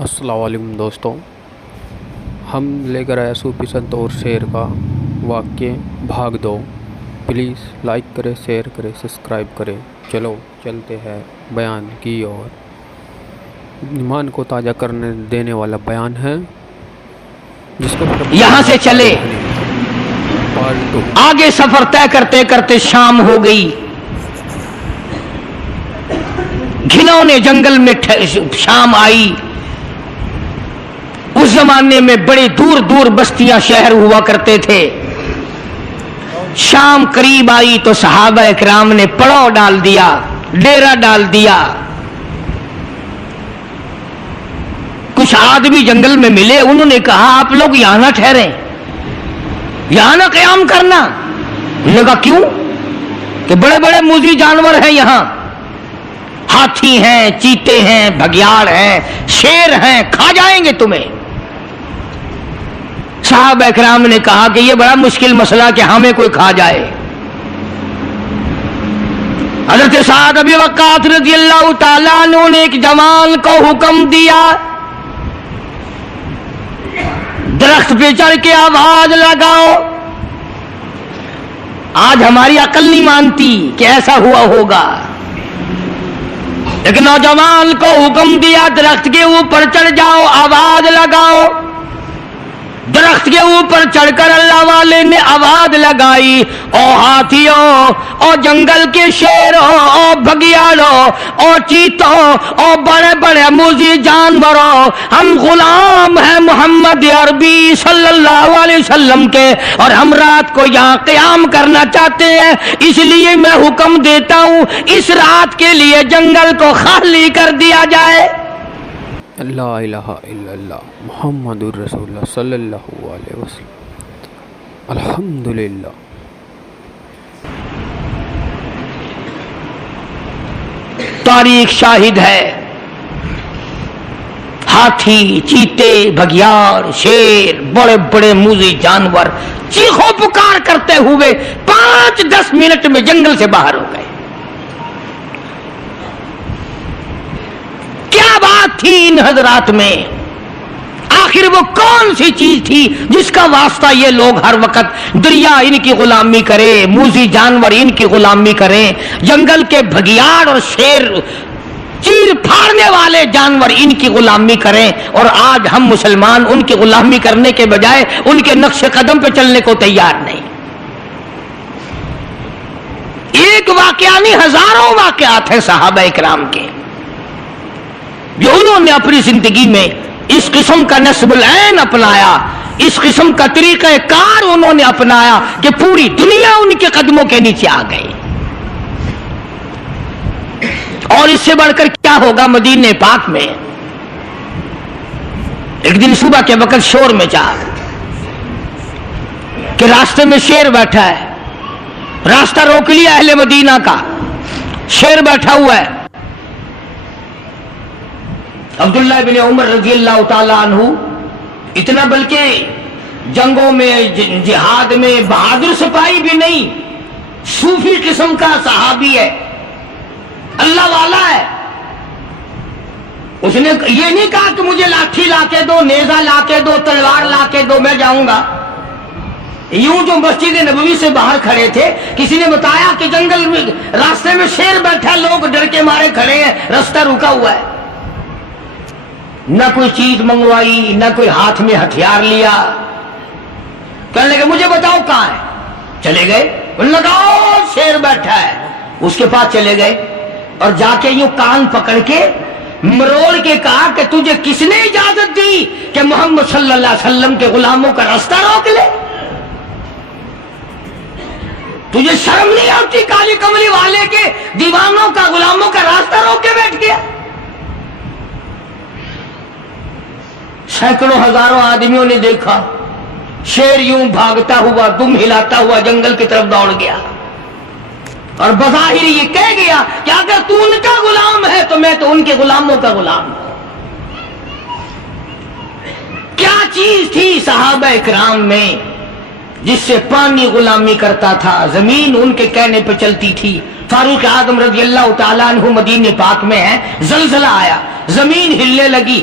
السلام علیکم دوستوں، ہم لے کر آئے صوفی سنت اور شعر کا واقعہ بھاگ دو۔ پلیز لائک کرے، شیئر کرے، سبسکرائب کرے۔ چلو چلتے ہیں بیان کی اور ایمان کو تازہ کرنے دینے والا بیان ہے جس کو یہاں سے چلے پارٹ 2۔ آگے سفر طے کرتے کرتے شام ہو گئی۔ گھنونے جنگل میں شام آئی۔ اس زمانے میں بڑے دور دور بستیاں شہر ہوا کرتے تھے۔ شام قریب آئی تو صحابہ اکرام نے پڑاؤ ڈال دیا، ڈیرا ڈال دیا۔ کچھ آدمی جنگل میں ملے، انہوں نے کہا آپ لوگ یہاں نہ ٹھہریں، یہاں نہ قیام کرنا۔ انہوں نے کہا کیوں؟ کہ بڑے بڑے موذی جانور ہیں یہاں، ہاتھی ہیں، چیتے ہیں، بھگیاڑ ہیں، شیر ہیں، کھا جائیں گے تمہیں۔ صحابہ اکرام نے کہا کہ یہ بڑا مشکل مسئلہ کہ ہمیں کوئی کھا جائے۔ حضرت سعد ابی وقاص رضی اللہ تعالیٰ عنہ نے ایک جوان کو حکم دیا، درخت پہ چڑھ کے آواز لگاؤ۔ آج ہماری عقل نہیں مانتی کہ ایسا ہوا ہوگا، ایک نوجوان کو حکم دیا درخت کے اوپر چڑھ جاؤ، آواز لگاؤ۔ درخت کے اوپر چڑھ کر اللہ والے نے آواز لگائی، او ہاتھیوں، او جنگل کے شیروں، او بھگیاڑوں، او چیتوں، او بڑے بڑے موذی جانوروں، ہم غلام ہیں محمد عربی صلی اللہ علیہ وسلم کے، اور ہم رات کو یہاں قیام کرنا چاہتے ہیں، اس لیے میں حکم دیتا ہوں اس رات کے لیے جنگل کو خالی کر دیا جائے۔ لا الہ الا اللہ محمد الرسول اللہ صلی اللہ علیہ وسلم۔ الحمدللہ۔ تاریخ شاہد ہے، ہاتھی، چیتے، بھگیاڑ، شیر، بڑے بڑے موذی جانور چیخو پکار کرتے ہوئے 5-10 منٹ میں جنگل سے باہر ہو گئے۔ کیا بات تھی ان حضرات میں؟ آخر وہ کون سی چیز تھی جس کا واسطہ یہ لوگ ہر وقت دریا ان کی غلامی کرے، موذی جانور ان کی غلامی کریں، جنگل کے بھگیاڑ اور شیر، چیر پھاڑنے والے جانور ان کی غلامی کریں، اور آج ہم مسلمان ان کی غلامی کرنے کے بجائے ان کے نقش قدم پہ چلنے کو تیار نہیں۔ ایک واقعہ نہیں، ہزاروں واقعات ہیں صحابہ اکرام کے جو انہوں نے اپنی زندگی میں اس قسم کا نصب العین اپنایا، اس قسم کا طریقہ کار انہوں نے اپنایا کہ پوری دنیا ان کے قدموں کے نیچے آ گئی۔ اور اس سے بڑھ کر کیا ہوگا مدینہ پاک میں؟ ایک دن صبح کے وقت شور مچا کہ راستے میں شیر بیٹھا ہے، راستہ روک لیا اہل مدینہ کا، شیر بیٹھا ہوا ہے۔ عبداللہ بن عمر رضی اللہ تعالیٰ عنہ اتنا بلکہ جنگوں میں، جہاد میں بہادر سپاہی بھی نہیں، صوفی قسم کا صحابی ہے، اللہ والا ہے۔ اس نے یہ نہیں کہا کہ مجھے لاٹھی لا کے دو، نیزہ لا کے دو، تلوار لا کے دو، میں جاؤں گا۔ یوں جو مسجد نبوی سے باہر کھڑے تھے، کسی نے بتایا کہ جنگل میں راستے میں شیر بیٹھا، لوگ ڈر کے مارے کھڑے ہیں، راستہ رکا ہوا ہے۔ نہ کوئی چیز منگوائی، نہ کوئی ہاتھ میں ہتھیار لیا، کہنے لگے مجھے بتاؤ کہاں ہے؟ چلے گئے، انہوں نے کہا شیر بیٹھا ہے، اس کے پاس چلے گئے اور جا کے یوں کان پکڑ کے مروڑ کے کہا کہ تجھے کس نے اجازت دی کہ محمد صلی اللہ علیہ وسلم کے غلاموں کا راستہ روک لے؟ تجھے شرم نہیں آتی کالی کملی والے کے دیوانوں کا، غلاموں کا راستہ روک کے بیٹھ گیا؟ سینکڑوں ہزاروں آدمیوں نے دیکھا شیر یوں بھاگتا ہوا، دم ہلاتا ہوا جنگل کی طرف دوڑ گیا، اور بظاہر یہ کہہ گیا کہ اگر تو ان کا غلام ہے تو میں تو ان کے غلاموں کا غلام ہوں۔ کیا چیز تھی صحابہ اکرام میں جس سے پانی غلامی کرتا تھا، زمین ان کے کہنے پہ چلتی تھی۔ فاروق اعظم رضی اللہ تعالیٰ عنہ مدینہ پاک میں ہے، زلزلہ آیا، زمین ہلنے لگی،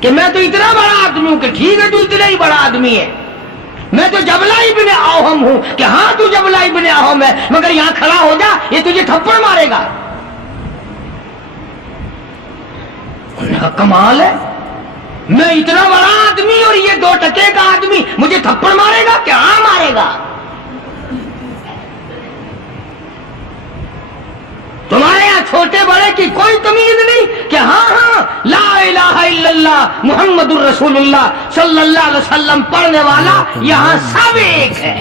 کہ میں تو اتنا بڑا آدمی ہوں کہ ٹھیک ہے تو اتنا ہی بڑا آدمی ہے، میں تو جبلہ ابن اوہم ہوں کہ ہاں تو جبلہ ابن اوہم ہے، مگر یہاں کھڑا ہو جا یہ تجھے تھپڑ مارے گا۔ کمال ہے، میں اتنا بڑا آدمی اور یہ 2 ٹکے کا آدمی مجھے تھپڑ مارے گا کہ ہاں مارے گا؟ تمہارے یہاں چھوٹے بڑے کی کوئی تمیز نہیں کہ ہاں لا الہ الا اللہ محمد الرسول اللہ صلی اللہ علیہ وسلم پڑھنے والا یہاں سب ایک ہے،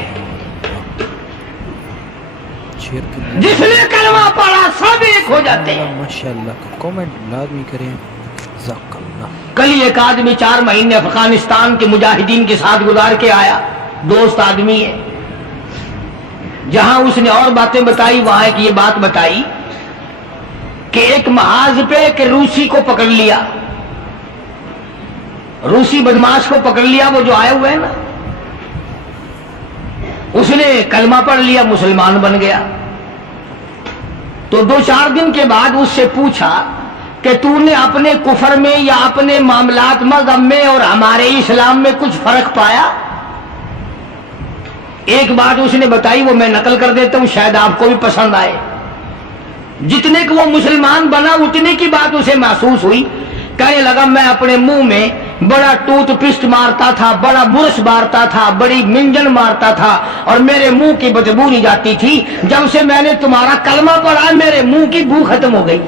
جس نے کلمہ پڑھا سب ایک ہو جاتے ہیں۔ ماشاءاللہ کا کومنٹ لازمی کریں، جزاک اللہ۔ کل ایک آدمی 4 مہینے افغانستان کے مجاہدین کے ساتھ گزار کے آیا، دوست آدمی ہے، جہاں اس نے اور باتیں بتائی وہاں ایک یہ بات بتائی کہ ایک محاذ پہ ایک روسی کو پکڑ لیا، روسی بدماش کو پکڑ لیا، وہ جو آئے ہوئے ہیں نا، اس نے کلمہ پڑھ لیا، مسلمان بن گیا۔ تو 2-4 دن کے بعد اس سے پوچھا کہ تو نے اپنے کفر میں یا اپنے معاملات مذہب میں اور ہمارے اسلام میں کچھ فرق پایا؟ ایک بات اس نے بتائی، وہ میں نقل کر دیتا ہوں، شاید آپ کو بھی پسند آئے۔ جتنے کہ وہ مسلمان بنا اتنے کی بات اسے محسوس ہوئی، کہنے لگا میں اپنے منہ میں بڑا ٹوتھ پسٹ مارتا تھا، بڑا برش مارتا تھا، بڑی منجن مارتا تھا اور میرے منہ کی بدبو نہیں جاتی تھی، جب سے میں نے تمہارا کلمہ پڑھا میرے منہ کی بو ختم ہو گئی،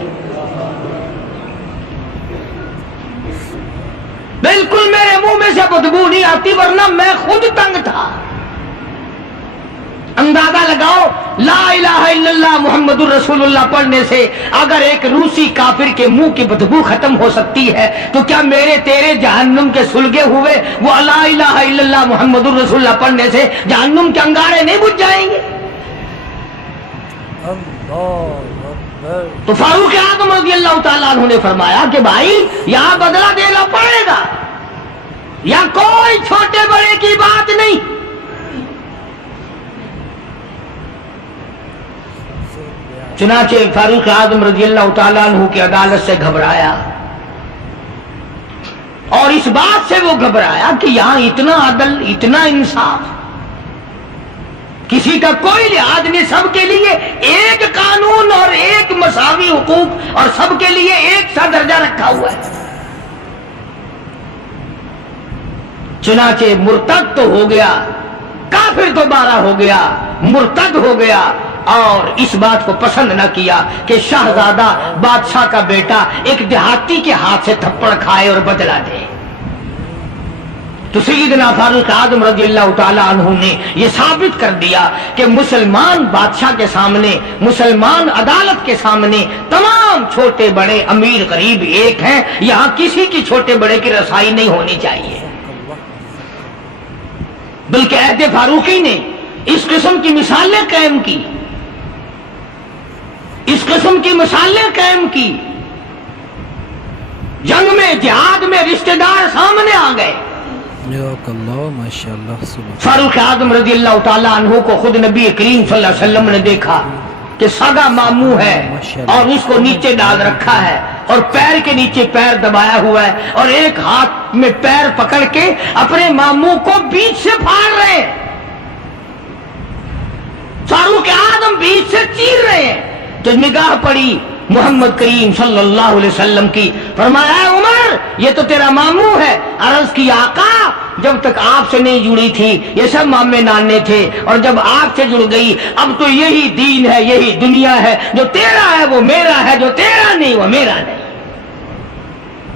بالکل میرے منہ میں سے بدبو نہیں آتی، ورنہ میں خود تنگ تھا۔ اندازہ لگاؤ، لا الہ الا اللہ محمد الرسول اللہ پڑھنے سے اگر ایک روسی کافر کے منہ کی بدبو ختم ہو سکتی ہے تو کیا میرے تیرے جہنم کے سلگے ہوئے وہ لا الہ الا اللہ محمد الرسول اللہ پڑھنے سے جہنم کے انگارے نہیں بجھ جائیں گے؟ تو فاروق اعظم رضی اللہ تعالیٰ عنہ نے فرمایا کہ بھائی یہاں بدلہ دینا پڑے گا، یا کوئی چھوٹے بڑے کی بات نہیں۔ چنانچہ فاروق اعظم رضی اللہ تعالیٰ عنہ کی عدالت سے گھبرایا، اور اس بات سے وہ گھبرایا کہ یہاں اتنا عدل، اتنا انصاف، کسی کا کوئی لحاظ نہیں، سب کے لیے ایک قانون اور ایک مساوی حقوق اور سب کے لیے ایک سا درجہ رکھا ہوا ہے۔ چنانچہ مرتد تو ہو گیا، کافر دوبارہ ہو گیا، مرتد ہو گیا، اور اس بات کو پسند نہ کیا کہ شہزادہ بادشاہ کا بیٹا ایک دیہاتی کے ہاتھ سے تھپڑ کھائے اور بدلہ دے۔ تو سیدنا فاروق اعظم رضی اللہ تعالیٰ عنہ نے یہ ثابت کر دیا کہ مسلمان بادشاہ کے سامنے، مسلمان عدالت کے سامنے تمام چھوٹے بڑے امیر غریب ایک ہیں، یہاں کسی کی چھوٹے بڑے کی رسائی نہیں ہونی چاہیے۔ بلکہ عہد فاروقی نے اس قسم کی مثالیں قائم کی، اس قسم کی مثالیں قائم کی، جنگ میں جہاد میں رشتہ دار سامنے آ گئے۔ فاروق اعظم رضی اللہ تعالیٰ عنہ کو خود نبی کریم صلی اللہ علیہ وسلم نے دیکھا کہ سگا ماموں ہے اور اس کو نیچے ڈال رکھا ہے اور پیر کے نیچے پیر دبایا ہوا ہے اور ایک ہاتھ میں پیر پکڑ کے اپنے ماموں کو بیچ سے پھاڑ رہے ہیں، فاروق اعظم بیچ سے چیر رہے ہیں۔ تو نگاہ پڑی محمد کریم صلی اللہ علیہ وسلم کی، فرمایا اے عمر یہ تو تیرا ماموں ہے۔ عرض کی آقا جب تک آپ سے نہیں جڑی تھی یہ سب مامے نانے تھے، اور جب آپ سے جڑ گئی اب تو یہی دین ہے، یہی دنیا ہے، جو تیرا ہے وہ میرا ہے، جو تیرا نہیں وہ میرا نہیں۔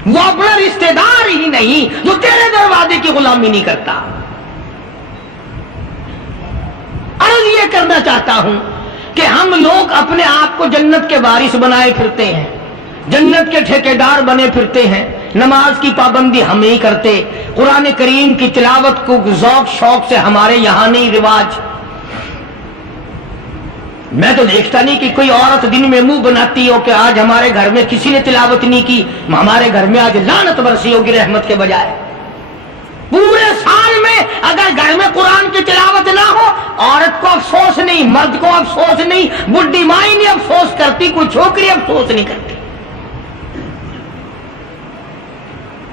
وہ اپنا رشتہ دار ہی نہیں جو تیرے دروازے کی غلامی نہیں کرتا۔ عرض یہ کرنا چاہتا ہوں کہ ہم لوگ اپنے آپ کو جنت کے وارث بنائے پھرتے ہیں، جنت کے ٹھیکیدار بنے پھرتے ہیں، نماز کی پابندی ہم نہیں کرتے، قرآن کریم کی تلاوت کو ذوق شوق سے ہمارے یہاں نہیں رواج۔ میں تو دیکھتا نہیں کہ کوئی عورت دن میں منہ بناتی ہو کہ آج ہمارے گھر میں کسی نے تلاوت نہیں کی، ہمارے گھر میں آج لعنت برسی ہوگی رحمت کے بجائے۔ پورے سال میں اگر گھر میں قرآن کی تلاوت نہ ہو عورت کو افسوس نہیں، مرد کو افسوس نہیں، بڈھی مائی نہیں افسوس کرتی، کوئی چھوکری افسوس نہیں کرتی۔